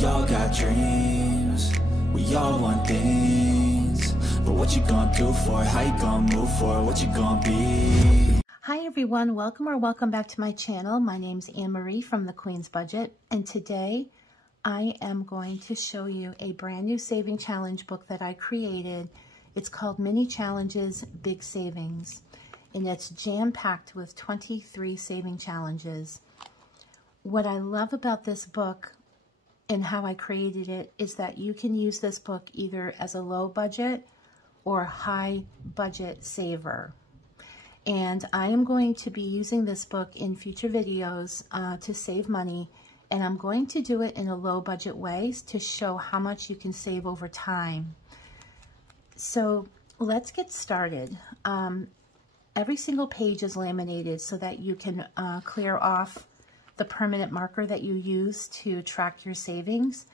We all got dreams, we all want things, but what you gonna do for it? How you gonna move for it? What you gonna be? Hi everyone, welcome back to my channel. My name's Anne Marie from The Queen's Budget, and today I am going to show you a brand new saving challenge book that I created. It's called Mini Challenges, Big Savings, and it's jam-packed with 23 saving challenges. What I love about this book and how I created it is that you can use this book either as a low budget or high budget saver. And I am going to be using this book in future videos to save money, and I'm going to do it in a low budget way to show how much you can save over time. So let's get started. Every single page is laminated so that you can clear off the permanent marker that you use to track your savings.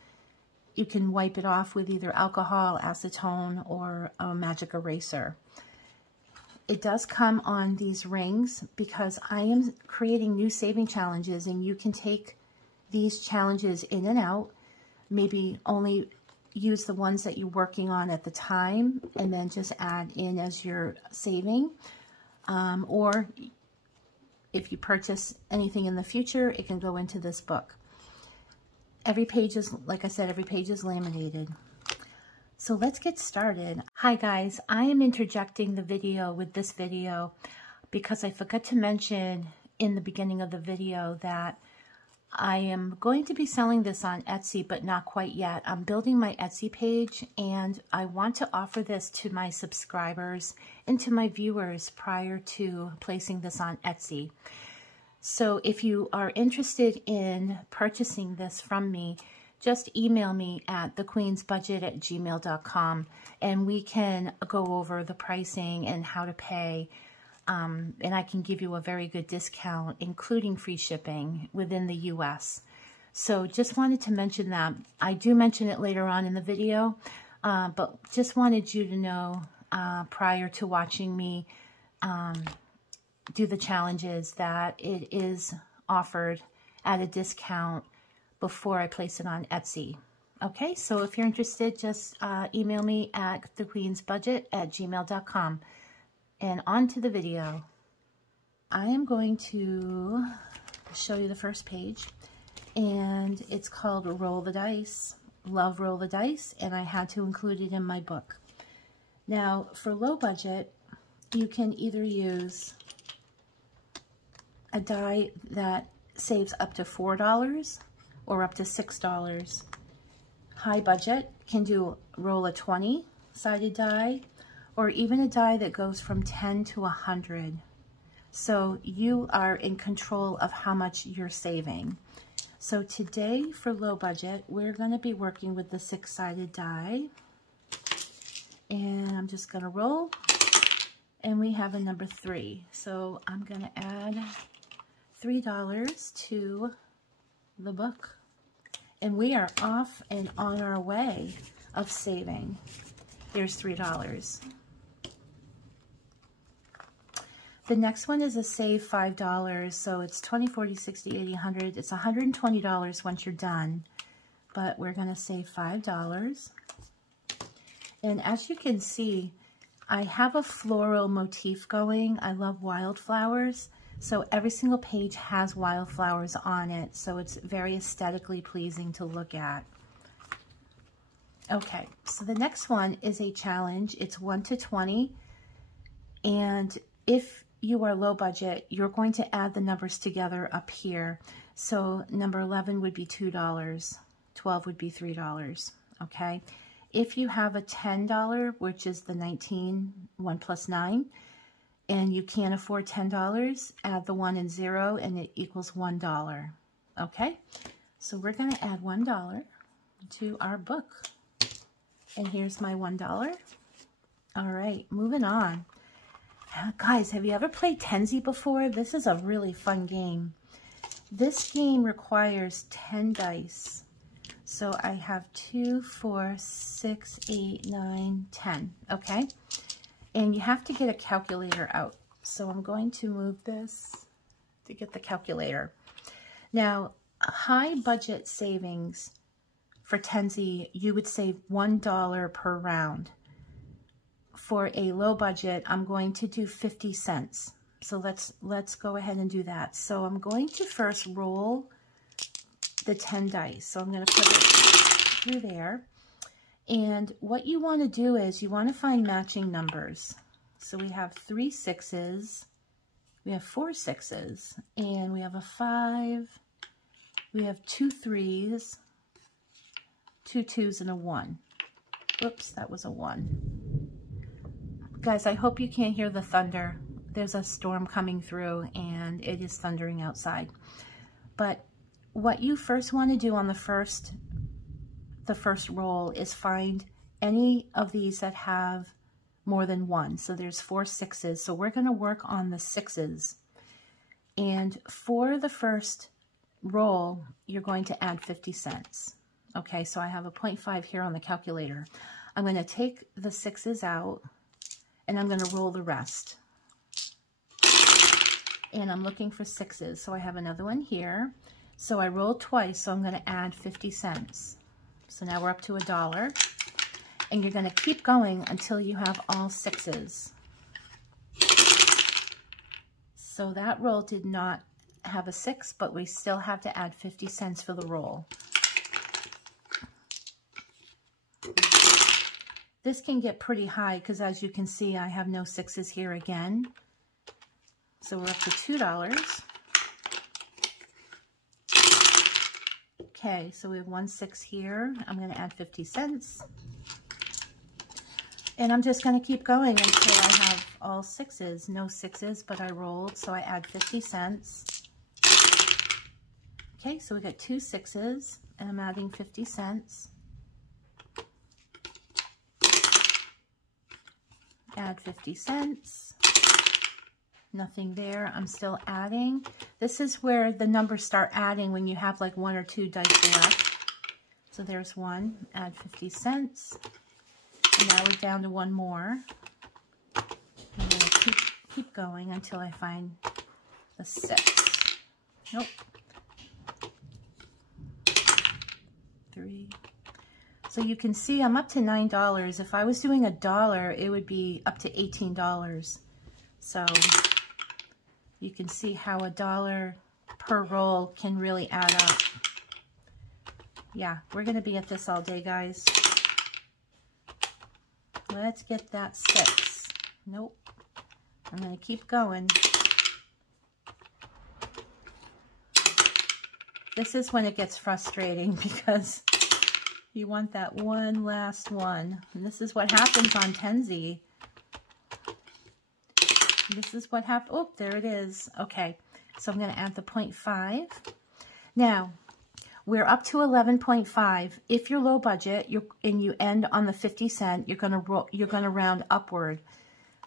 You can wipe it off with either alcohol, acetone, or a magic eraser. It does come on these rings because I am creating new saving challenges, and you can take these challenges in and out, maybe only use the ones that you're working on at the time and then just add in as you're saving. Or if you purchase anything in the future, it can go into this book. Every page is, like I said, every page is laminated. So let's get started. Hi guys, I am interjecting the video with this video because I forgot to mention in the beginning of the video that I am going to be selling this on Etsy, but not quite yet. I'm building my Etsy page, and I want to offer this to my subscribers and to my viewers prior to placing this on Etsy. So if you are interested in purchasing this from me, just email me at thequeensbudget@gmail.com, and we can go over the pricing and how to pay. And I can give you a very good discount, including free shipping within the US. So just wanted to mention that. I do mention it later on in the video, but just wanted you to know prior to watching me do the challenges that it is offered at a discount before I place it on Etsy. Okay, so if you're interested, just email me at thequeensbudget@gmail.com. And on to the video. I am going to show you the first page, and it's called Roll the Dice. Love Roll the Dice, and I had to include it in my book. Now, for low budget, you can either use a die that saves up to $4 or up to $6. High budget can roll a 20-sided die, or even a die that goes from 10 to 100. So you are in control of how much you're saving. So today for low budget, we're gonna be working with the 6-sided die. And I'm just gonna roll, and we have a number 3. So I'm gonna add $3 to the book. And we are off and on our way of saving. Here's $3. The next one is a save $5, so it's 20, 40, 60, 80, 100. It's $120 once you're done, but we're going to save $5. And as you can see, I have a floral motif going. I love wildflowers, so every single page has wildflowers on it, so it's very aesthetically pleasing to look at. Okay, so the next one is a challenge. It's 1 to 20, and if you are low budget, you're going to add the numbers together up here. So number 11 would be $2, 12 would be $3, okay? If you have a $10, which is the 19, 1 plus 9, and you can't afford $10, add the 1 and 0, and it equals $1, okay? So we're gonna add $1 to our book. And here's my $1. All right, moving on. Guys, have you ever played Tenzi before? This is a really fun game. This game requires 10 dice. So I have 2, 4, 6, 8, 9, 10, okay? And you have to get a calculator out. So I'm going to move this to get the calculator. Now, high budget savings for Tenzi, you would save $1 per round. For a low budget, I'm going to do 50 cents. So let's go ahead and do that. So I'm going to first roll the 10 dice. So I'm going to put it through there. And what you want to do is you want to find matching numbers. So we have 3 6s, we have 4 6s, and we have a 5, we have 2 3s, 2 2s, and a 1. Oops, that was a 1. Guys, I hope you can't hear the thunder. There's a storm coming through and it is thundering outside. But what you first want to do on the first roll is find any of these that have more than 1. So there's 4 6s. So we're going to work on the 6s. And for the first roll, you're going to add 50 cents. Okay, so I have a 0.5 here on the calculator. I'm going to take the 6s out and I'm going to roll the rest. And I'm looking for 6s. So I have another one here. So I rolled twice, so I'm going to add 50 cents. So now we're up to $1. And you're going to keep going until you have all 6s. So that roll did not have a 6, but we still have to add 50 cents for the roll. This can get pretty high because, as you can see, I have no 6s here again. So we're up to $2. Okay, so we have 1 6 here. I'm going to add 50 cents. And I'm just going to keep going until I have all 6s. No 6s, but I rolled, so I add 50 cents. Okay, so we got 2 6s, and I'm adding 50 cents. Add 50 cents. Nothing there. I'm still adding. This is where the numbers start adding when you have like 1 or 2 dice left. So there's 1. Add 50 cents. And now we're down to 1 more. I'm going to keep going until I find the 6. Nope. 3. So you can see I'm up to $9. If I was doing $1, it would be up to $18. So you can see how $1 per roll can really add up. Yeah, we're going to be at this all day, guys. Let's get that 6. Nope. I'm going to keep going. This is when it gets frustrating because you want that one last one. And this is what happens on Tenzi. This is what happened. Oh, there it is. Okay, so I'm going to add the 0.5. Now, we're up to 11.5. If you're low budget and you end on the 50 cent, you're going to round upward.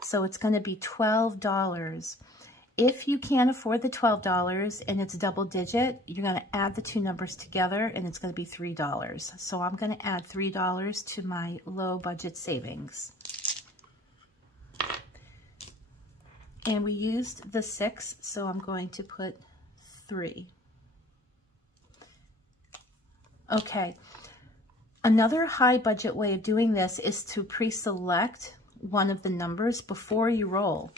So it's going to be $12. If you can't afford the $12 and it's double digit, you're going to add the 2 numbers together and it's going to be $3. So I'm going to add $3 to my low budget savings. And we used the 6, so I'm going to put 3. Okay, another high budget way of doing this is to pre-select one of the numbers before you roll.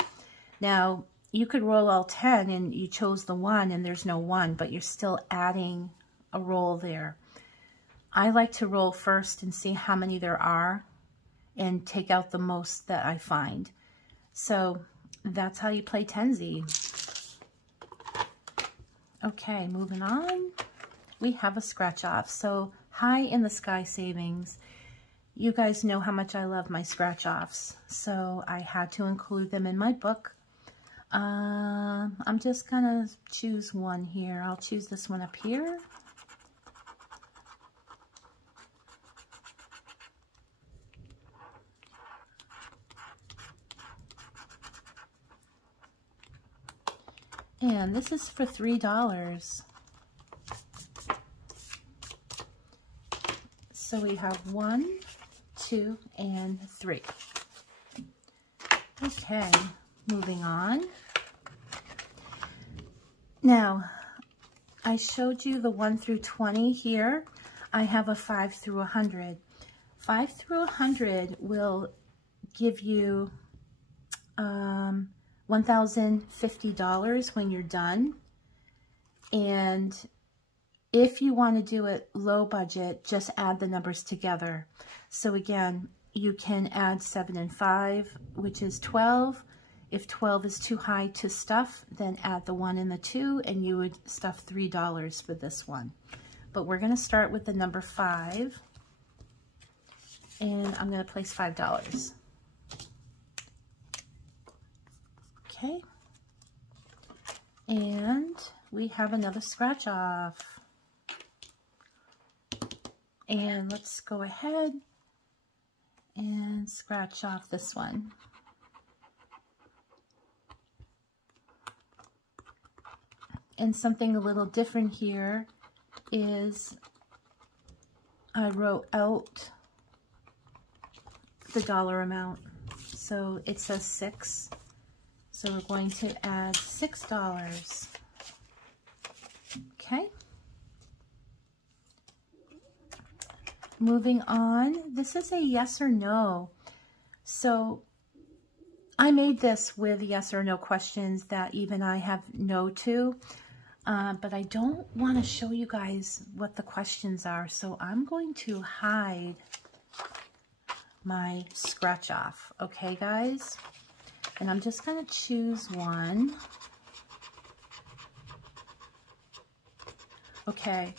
Now, you could roll all 10 and you chose the 1 and there's no 1, but you're still adding a roll there. I like to roll first and see how many there are and take out the most that I find. So that's how you play Tenzi. Okay, moving on. We have a scratch off. So high in the sky savings. You guys know how much I love my scratch offs. So I had to include them in my book. I'm just gonna choose one here. I'll choose this one up here. And this is for $3. So we have 1, 2, and 3. Okay, moving on. Now, I showed you the 1 through 20 here. I have a 5 through 100. 5 through 100 will give you $1,050 when you're done. And if you want to do it low budget, just add the numbers together. So again, you can add 7 and 5, which is 12. If 12 is too high to stuff, then add the 1 and the 2, and you would stuff $3 for this one. But we're going to start with the number 5, and I'm going to place $5. Okay, and we have another scratch off. And let's go ahead and scratch off this one. And something a little different here is I wrote out the dollar amount. So it says 6. So we're going to add $6. Okay. Moving on, this is a yes or no. So I made this with yes or no questions that even I have no to. But I don't want to show you guys what the questions are, so I'm going to hide my scratch off, okay guys? And I'm just going to choose one. Okay.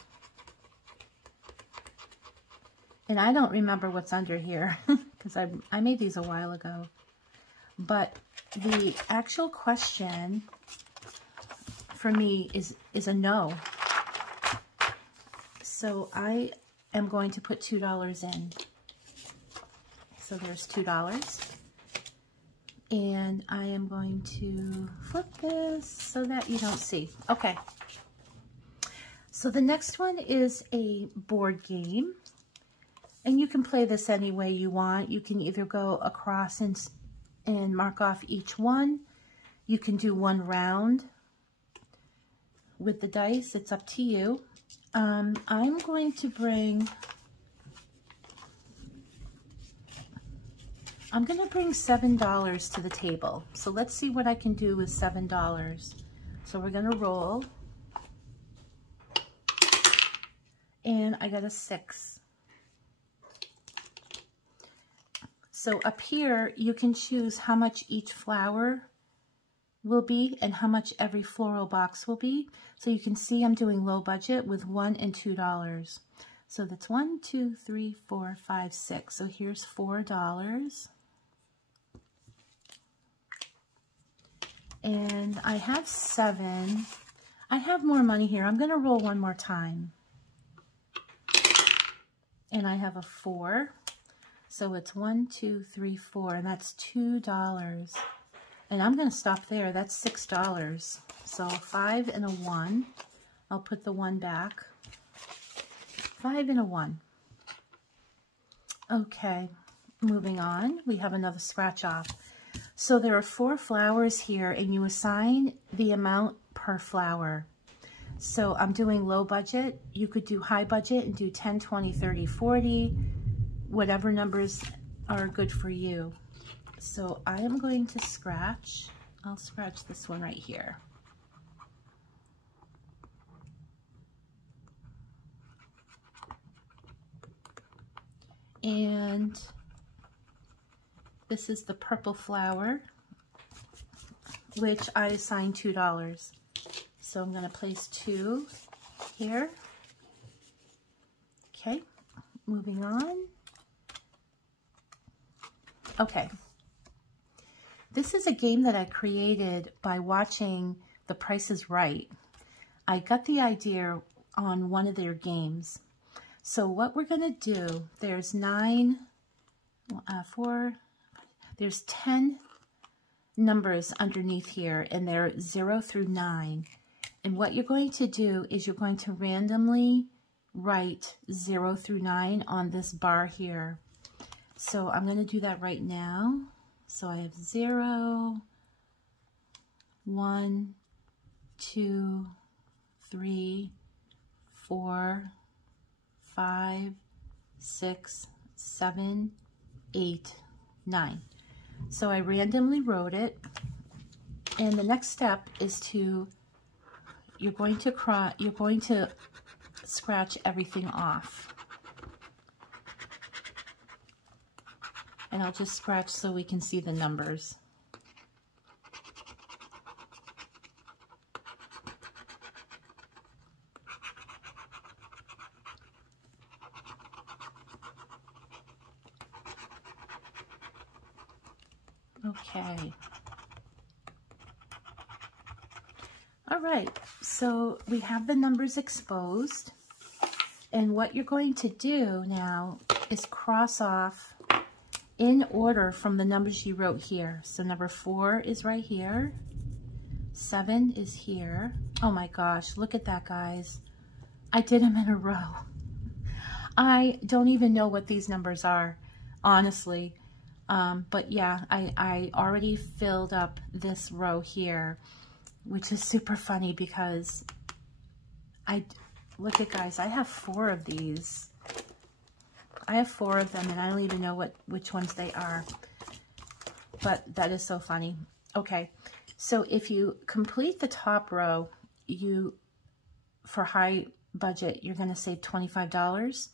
And I don't remember what's under here because I made these a while ago. But the actual question for me is a no. So I am going to put $2 in. So there's $2. And I am going to flip this so that you don't see. Okay. So the next one is a board game. And you can play this any way you want. You can either go across and mark off each one. You can do one round with the dice. It's up to you. I'm going to bring $7 to the table. So let's see what I can do with $7. So we're going to roll. And I got a 6. So up here, you can choose how much each flower will be and how much every floral box will be. So you can see I'm doing low budget with $1 and $2. So that's 1, 2, 3, 4, 5, 6. So here's $4. And I have 7. I have more money here. I'm going to roll one more time. And I have a 4. So it's 1, 2, 3, 4, and that's $2. And I'm going to stop there. That's $6. So 5 and a 1. I'll put the 1 back. 5 and a 1. Okay, moving on. We have another scratch off. So there are 4 flowers here, and you assign the amount per flower. So I'm doing low budget. You could do high budget and do 10, 20, 30, 40. Whatever numbers are good for you. So I am going to scratch. I'll scratch this one right here. And this is the purple flower, which I assigned $2. So I'm going to place 2 here. Okay, moving on. Okay, this is a game that I created by watching The Price is Right. I got the idea on one of their games. So what we're going to do, there's 10 numbers underneath here, and they're 0 through 9. And what you're going to do is you're going to randomly write 0 through 9 on this bar here. So I'm going to do that right now. So I have 0, 1, 2, 3, 4, 5, 6, 7, 8, 9. So I randomly wrote it, and the next step is you're going to scratch everything off. And I'll just scratch so we can see the numbers. Okay. All right, so we have the numbers exposed, and what you're going to do now is cross off in order from the numbers you wrote here. So number 4 is right here, 7 is here. Oh my gosh, look at that, guys. I did them in a row. I don't even know what these numbers are, honestly. But yeah, I already filled up this row here, which is super funny because look at, guys, I have 4 of these. I have 4 of them, and I don't even know which ones they are. But that is so funny. Okay, so if you complete the top row, for high budget, you're going to save $25.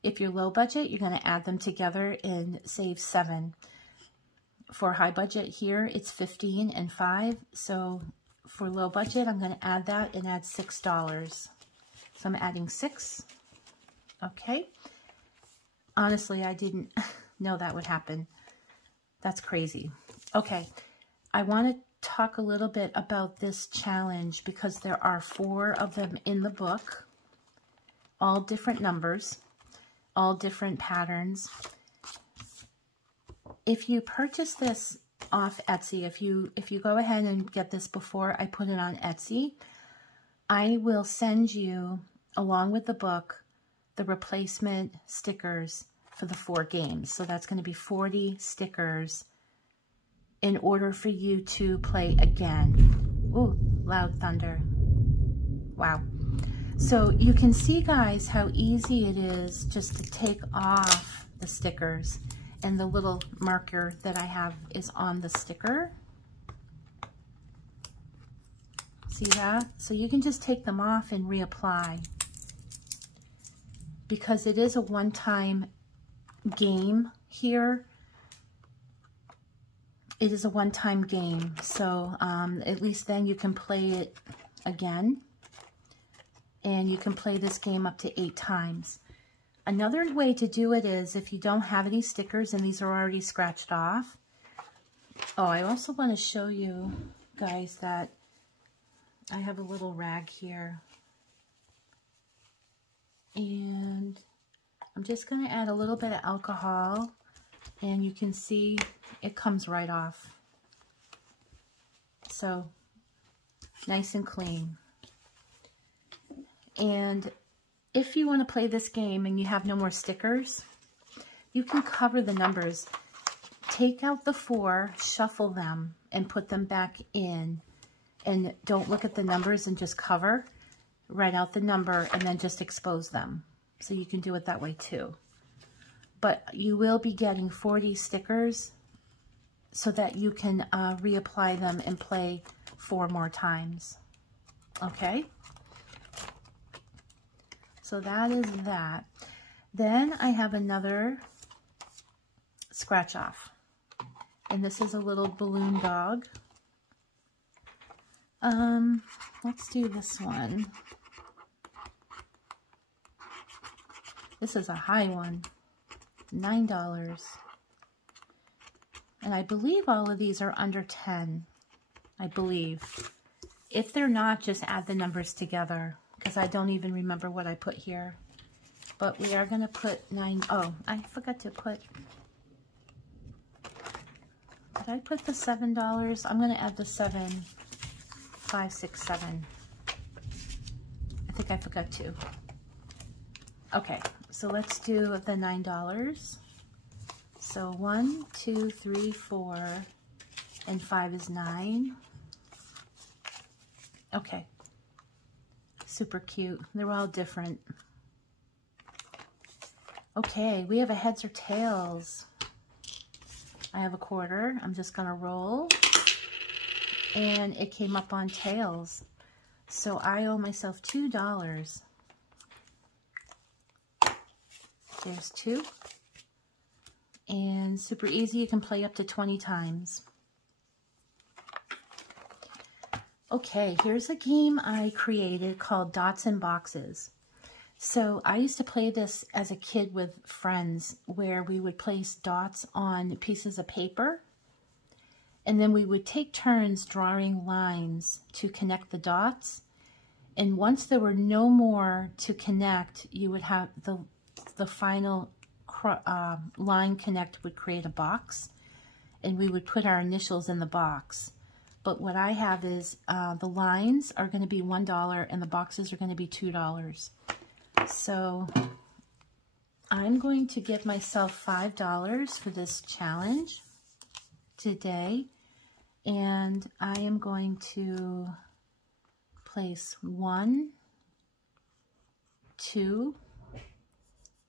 If you're low budget, you're going to add them together and save $7. For high budget here, it's $15 and $5. So for low budget, I'm going to add that and add $6. So I'm adding 6. Okay. Honestly, I didn't know that would happen. That's crazy. Okay. I want to talk a little bit about this challenge because there are 4 of them in the book, all different numbers, all different patterns. If you purchase this off Etsy, if you go ahead and get this before I put it on Etsy, I will send you, along with the book, the replacement stickers for the 4 games. So that's going to be 40 stickers in order for you to play again. Ooh, loud thunder. Wow. So you can see, guys, how easy it is just to take off the stickers, and the little marker that I have is on the sticker. See that? So you can just take them off and reapply, because it is a one-time game here. It is a one-time game, so at least then you can play it again. And you can play this game up to 8 times. Another way to do it is, if you don't have any stickers and these are already scratched off. Oh, I also want to show you guys that I have a little rag here. And I'm just going to add a little bit of alcohol, and you can see it comes right off. So, nice and clean. And if you want to play this game and you have no more stickers, you can cover the numbers. Take out the 4, shuffle them, and put them back in. And don't look at the numbers and just cover. Write out the number and then just expose them. So you can do it that way too. But you will be getting 40 stickers so that you can reapply them and play 4 more times. Okay? So that is that. Then I have another scratch off. And this is a little balloon dog. Let's do this one. This is a high one. $9. And I believe all of these are under 10. I believe. If they're not, just add the numbers together, because I don't even remember what I put here. But we are going to put 9. Oh, I forgot to put. Did I put the $7? I'm going to add the 7. 5, 6, 7. I think I forgot to. Okay, so let's do the $9. So 1, 2, 3, 4, and 5 is 9. Okay. Super cute. They're all different. Okay, we have a heads or tails. I have a quarter. I'm just gonna roll. And it came up on tails. So I owe myself $2. There's 2. And super easy, you can play up to 20 times. Okay, here's a game I created called Dots and Boxes. So I used to play this as a kid with friends where we would place dots on pieces of paper, and then we would take turns drawing lines to connect the dots. And once there were no more to connect, you would have the final line connect would create a box, and we would put our initials in the box. But what I have is the lines are going to be $1 and the boxes are going to be $2. So I'm going to give myself $5 for this challenge today, and I am going to place 1, 2,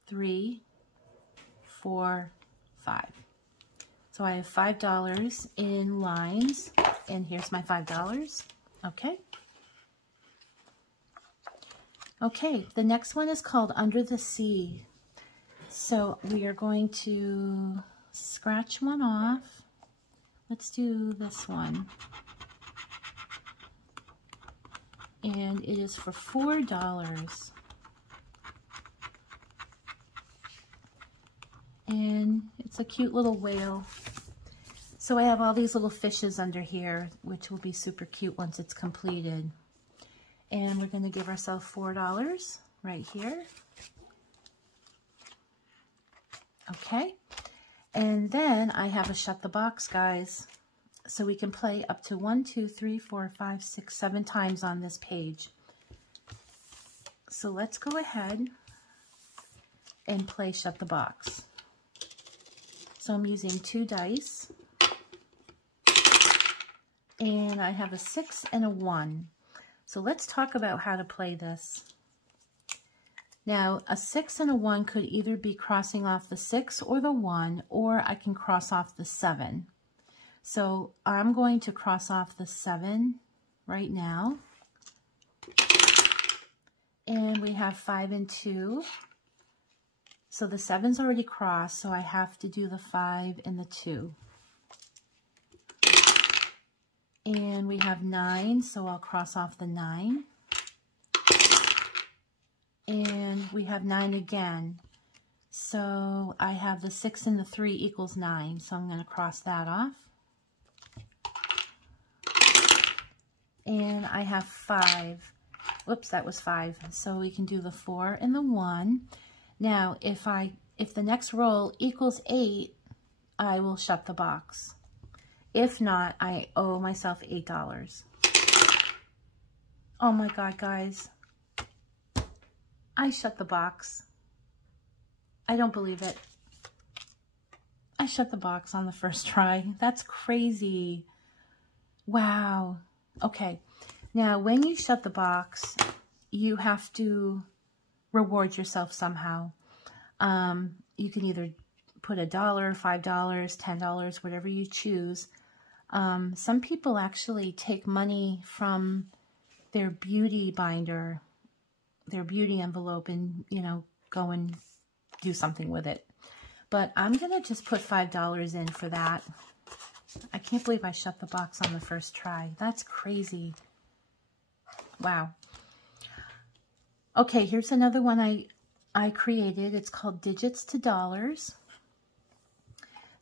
3, 4, 5. So I have $5 in lines, and here's my $5. Okay. Okay, the next one is called Under the Sea. So we are going to scratch one off. Let's do this one. And it is for $4. And it's a cute little whale. So I have all these little fishes under here, which will be super cute once it's completed. And we're going to give ourselves $4 right here. Okay. And then I have a shut the box, guys. So we can play up to 1, 2, 3, 4, 5, 6, 7 times on this page. So let's go ahead and play shut the box. So I'm using 2 dice. And I have a 6 and a 1. So let's talk about how to play this. Now, a 6 and a 1 could either be crossing off the 6 or the 1, or I can cross off the 7. So I'm going to cross off the 7 right now. And we have 5 and 2. So the 7's already crossed, so I have to do the 5 and the 2. And we have 9, so I'll cross off the 9. And we have 9 again. So I have the 6 and the 3 equals 9, so I'm going to cross that off. And I have 5. Whoops, that was 5. So we can do the 4 and the 1. Now, if the next roll equals 8, I will shut the box. If not, I owe myself $8. Oh my God, guys. I shut the box. I don't believe it. I shut the box on the first try. That's crazy. Wow. Okay. Now, when you shut the box, you have to reward yourself somehow. You can either put $1, $5, $10, whatever you choose. Some people actually take money from their beauty binder, their beauty envelope, and, you know, go and do something with it. But I'm going to just put $5 in for that. I can't believe I shut the box on the first try. That's crazy. Wow. Okay, here's another one I created. It's called Digits to Dollars.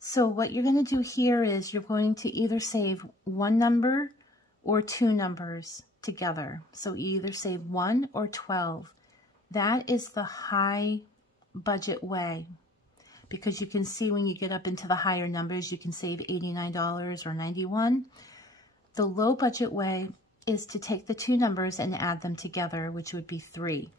So what you're going to do here is you're going to either save one number or 2 numbers together. So you either save 1 or 12. That is the high budget way, because you can see when you get up into the higher numbers, you can save $89 or $91. The low budget way is to take the 2 numbers and add them together, which would be 3.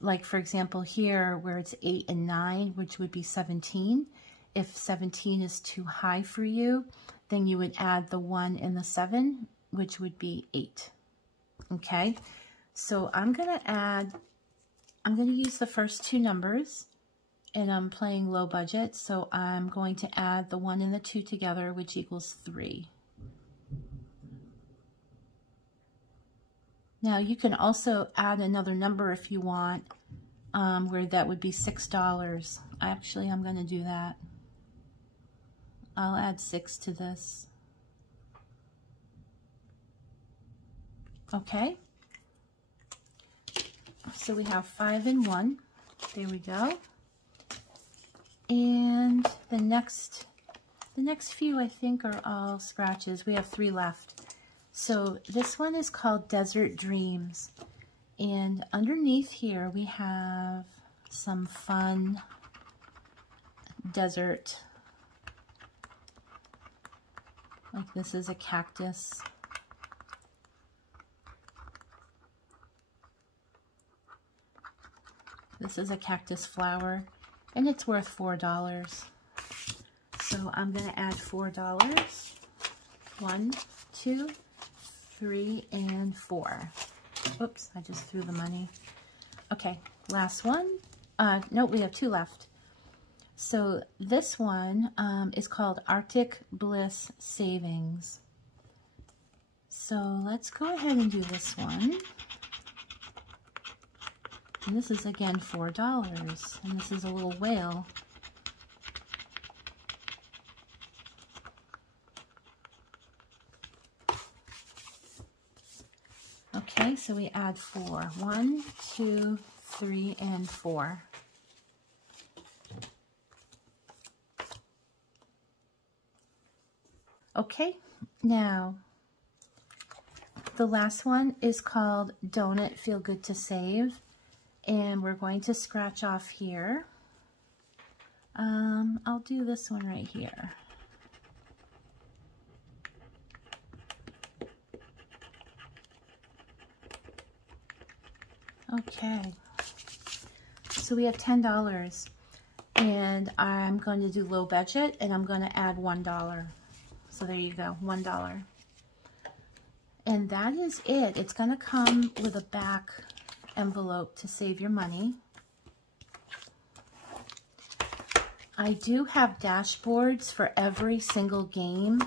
Like, for example, here where it's 8 and 9, which would be 17. If 17 is too high for you, then you would add the 1 and the 7, which would be 8. Okay, so I'm going to use the first 2 numbers, and I'm playing low budget, so I'm going to add the 1 and the 2 together, which equals 3. Now you can also add another number if you want, where that would be $6. Actually, I'm going to do that. I'll add 6 to this. Okay. So we have 5 and 1. There we go. And the next few, I think, are all scratches. We have 3 left. So this one is called Desert Dreams. And underneath here we have some fun desert. Like this is a cactus. This is a cactus flower, and it's worth $4. So I'm going to add $4. 1, 2, 3, and 4. Oops, I just threw the money. Okay, last one. No, we have 2 left. So this one is called Arctic Bliss Savings. So let's go ahead and do this one. And this is again $4, and this is a little whale. Okay, so we add 4. 1, 2, 3, and 4. Okay, now the last one is called Don't It Feel Good to Save? And we're going to scratch off here. I'll do this one right here. Okay, so we have $10, and I'm going to do low budget, and I'm going to add $1. So there you go, $1. And that is it. It's going to come with a back envelope to save your money. I do have dashboards for every single game.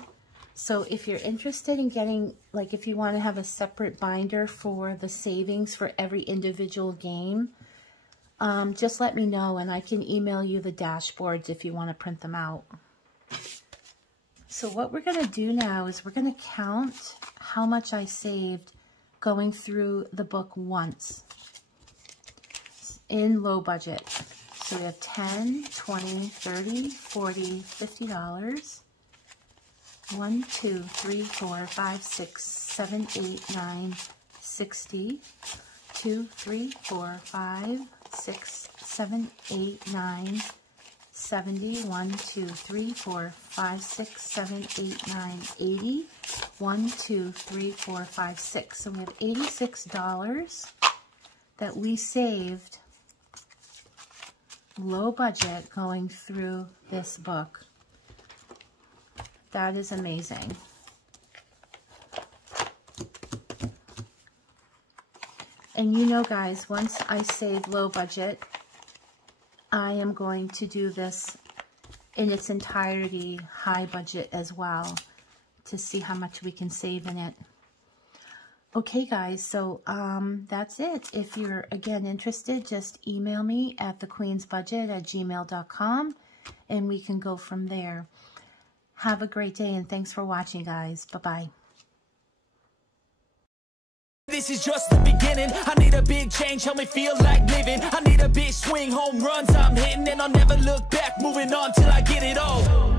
So if you're interested in getting, like if you want to have a separate binder for the savings for every individual game, just let me know and I can email you the dashboards if you want to print them out. So what we're going to do now is we're going to count how much I saved going through the book once in low budget. So we have $10, $20, $30, $40, $50. 1, 2, 3, 4, 5, 6, 7, 8, 9, 60. 2, 3, 4, 5, 6, 7, 8, 9, 70. 1, 2, 3, 4, 5, 6, 7, 8, 9, 80. 1, 2, 3, 4, 5, 6. So we have $86 that we saved low budget going through this book. That is amazing. And you know, guys, once I save low budget, I am going to do this in its entirety high budget as well to see how much we can save in it. Okay, guys, so that's it. If you're, again, interested, just email me at thequeensbudget@gmail.com and we can go from there. Have a great day, and thanks for watching, guys. Bye-bye. This is just the beginning. I need a big change, help me feel like living. I need a big swing, home runs I'm hitting, and I'll never look back, moving on till I get it all.